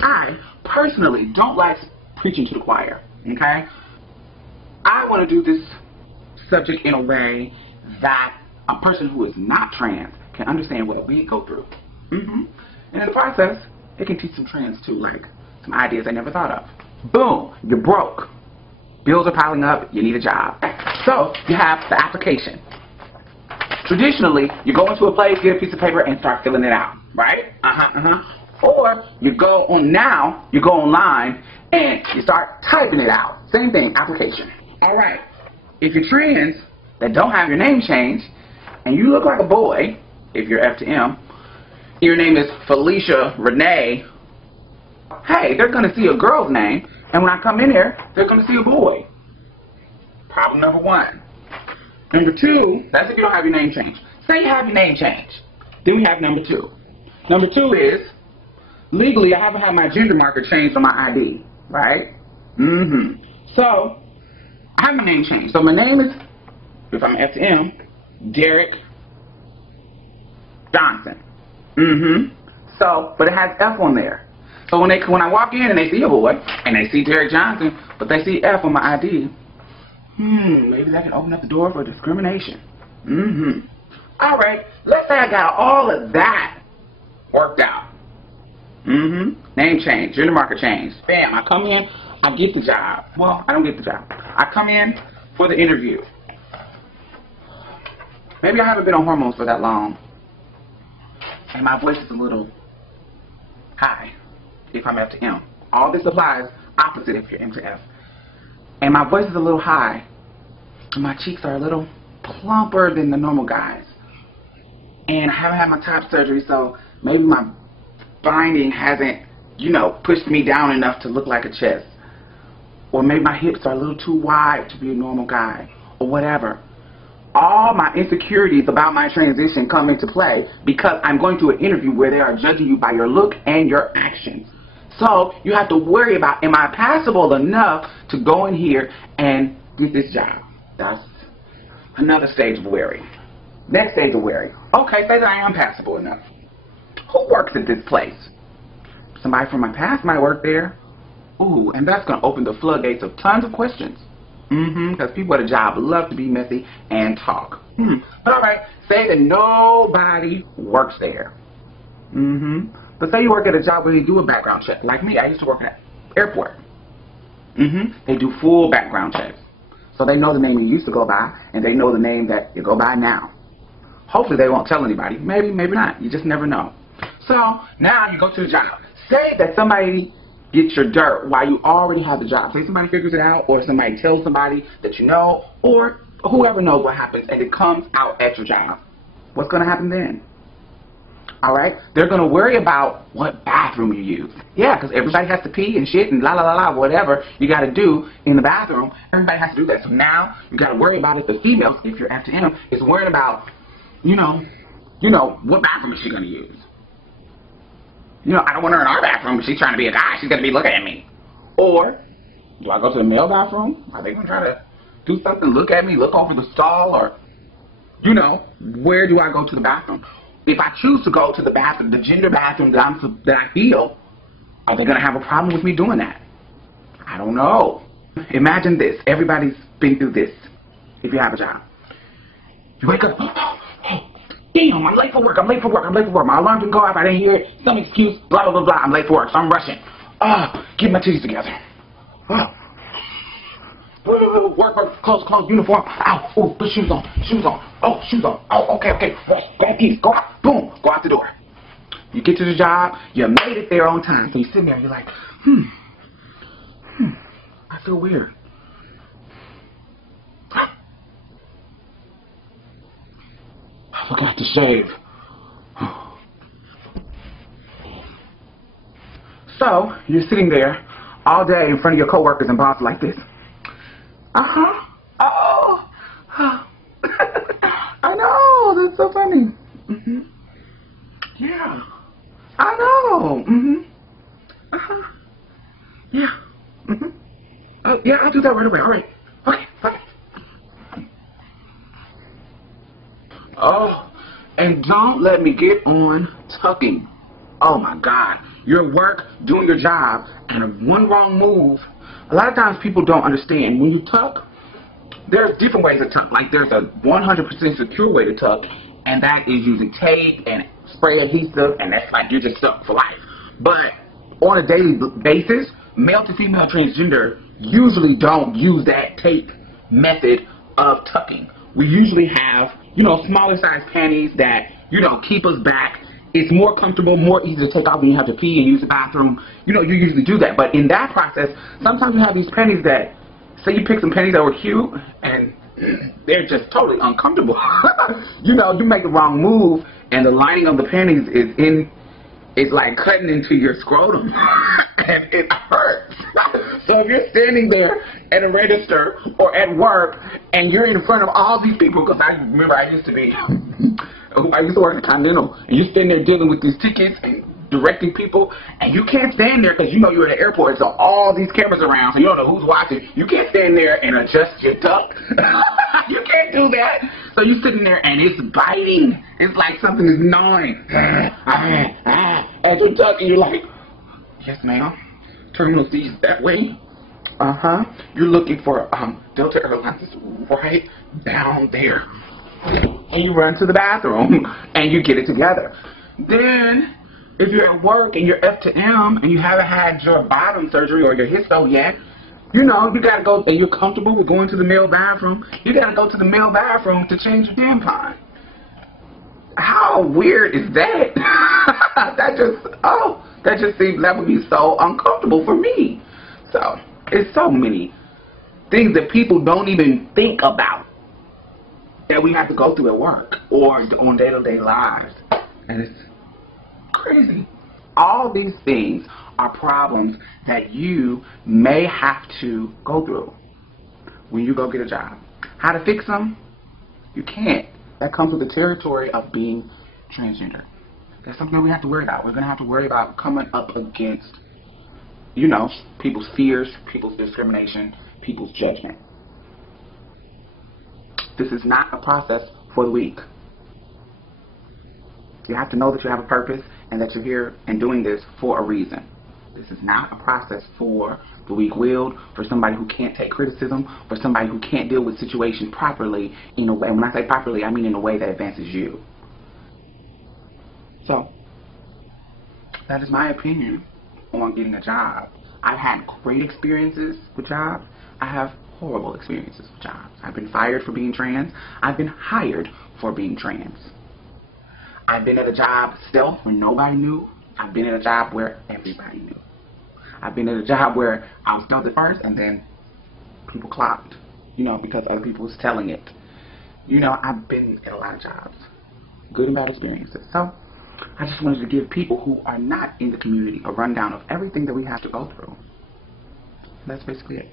I personally don't like preaching to the choir, okay? I want to do this subject in a way that a person who is not trans can understand what we go through. And in the process, it can teach some trans too, like some ideas I never thought of. Boom, you're broke. Bills are piling up, you need a job. So you have the application. Traditionally, you go into a place, get a piece of paper, and start filling it out, right? Or you go online, and you start typing it out. Same thing, application. All right, if you're trans that don't have your name changed, and you look like a boy, if you're F to M, your name is Felicia Renee, hey, they're going to see a girl's name, and when I come in here, they're going to see a boy. Problem number one. Number two, that's if you don't have your name changed. Say you have your name changed. Then we have number two. Number two is, legally, I haven't had my gender marker changed on my ID, right? So, I have my name changed. So my name is, if I'm F to M, Derek Johnson. So, but it has F on there. So when I walk in and they see a boy, and they see Derek Johnson, but they see F on my ID, maybe that can open up the door for discrimination. All right, let's say I got all of that worked out. Name change, gender marker change. Bam, I come in, I get the job. Well, I don't get the job. I come in for the interview. Maybe I haven't been on hormones for that long, and my voice is a little high if I'm F to M. All this applies opposite if you're M to F. And my voice is a little high, and my cheeks are a little plumper than the normal guys. And I haven't had my top surgery, so maybe my binding hasn't, pushed me down enough to look like a chest. Or maybe my hips are a little too wide to be a normal guy, or whatever. All my insecurities about my transition come into play because I'm going to an interview where they are judging you by your look and your actions. So you have to worry about, am I passable enough to go in here and get this job? That's another stage of worry. Next stage of worry. Okay, say that I am passable enough. Who works at this place? Somebody from my past might work there. Ooh, and that's going to open the floodgates of tons of questions. Because people at a job love to be messy and talk. But all right, say that nobody works there. But say you work at a job where you do a background check. Like me, I used to work at airport. They do full background checks. So they know the name you used to go by, and they know the name that you go by now. Hopefully they won't tell anybody. Maybe, maybe not. You just never know. So now you go to the job. Say that somebody gets your dirt while you already have the job. Say somebody figures it out, or somebody tells somebody that you know, or whoever knows what happens, and it comes out at your job. What's going to happen then? All right? They're going to worry about what bathroom you use. Yeah, because everybody has to pee and shit and whatever you got to do in the bathroom. Everybody has to do that. So now you got to worry about it. The females, if you're after him, is worrying about, what bathroom is she going to use? I don't want her in our bathroom, but she's trying to be a guy. She's going to be looking at me. Or, do I go to the male bathroom? Are they going to try to do something, look at me, look over the stall, or, where do I go to the bathroom? If I choose to go to the bathroom, the gender bathroom that I feel, are they going to have a problem with me doing that? I don't know. Imagine this. Everybody's been through this. If you have a job. You wake up, damn, I'm late for work, My alarm didn't go off, I didn't hear it. Some excuse, blah, blah, blah, blah. I'm late for work, so I'm rushing. Get my titties together. Work, clothes, uniform. Ow, ooh, put shoes on. Oh, shoes on. Oh, okay. Grab keys, go out, boom, go out the door. You get to the job, you made it there on time. So you're sitting there, you're like, I feel weird. I forgot to shave. So, you're sitting there all day in front of your coworkers and boss like this. Oh. I know, that's so funny. Yeah. I know. Yeah. Yeah, I'll do that right away. All right. Okay. Oh, and don't let me get on tucking. Oh my God. You're at work, doing your job, and one wrong move. A lot of times people don't understand. When you tuck, there's different ways to tuck. Like there's a 100% secure way to tuck, and that is using tape and spray adhesive, and that's like you're just stuck for life. But on a daily basis, male to female transgender usually don't use that tape method of tucking. We usually have, you know, smaller size panties that, you know, keep us back. It's more comfortable, more easy to take off when you have to pee and use the bathroom. You know, you usually do that. But in that process, sometimes you have these panties that, say you pick some panties that were cute, and they're just totally uncomfortable. You know, you make the wrong move, and the lining of the panties is like cutting into your scrotum, and it hurts. So if you're standing there at a register or at work, and you're in front of all these people, because I remember I used to work at Continental, and you're standing there dealing with these tickets and directing people, and you can't stand there because you know you're at the airport, so all these cameras around, so you don't know who's watching. You can't stand there and adjust your tuck. You can't do that. So you're sitting there and it's biting. It's like something is gnawing. As you're tucking, you're like, yes ma'am, terminal C is that way. You're looking for Delta Airlines is right down there. And you run to the bathroom and you get it together. Then if you're at work and you're F to M and you haven't had your bottom surgery or your histo yet, you know, you gotta go, and you're comfortable with going to the male bathroom, you gotta go to the male bathroom to change your tampon. How weird is that? that just seems, that would be so uncomfortable for me. So, it's so many things that people don't even think about that we have to go through at work or on day-to-day lives. And it's crazy. All these things are problems that you may have to go through when you go get a job. How to fix them? You can't. That comes with the territory of being transgender. That's something we have to worry about. We're going to have to worry about coming up against, you know, people's fears, people's discrimination, people's judgment. This is not a process for the weak. You have to know that you have a purpose and that you're here and doing this for a reason. This is not a process for the weak-willed, for somebody who can't take criticism, for somebody who can't deal with situations properly in a way. And when I say properly, I mean in a way that advances you. So, that is my opinion on getting a job. I've had great experiences with jobs. I have horrible experiences with jobs. I've been fired for being trans. I've been hired for being trans. I've been at a job stealth where nobody knew. I've been at a job where everybody knew. I've been at a job where I was stealth at first and then people clocked, you know, because other people was telling it. You know, I've been at a lot of jobs. Good and bad experiences. So, I just wanted to give people who are not in the community a rundown of everything that we have to go through. That's basically it.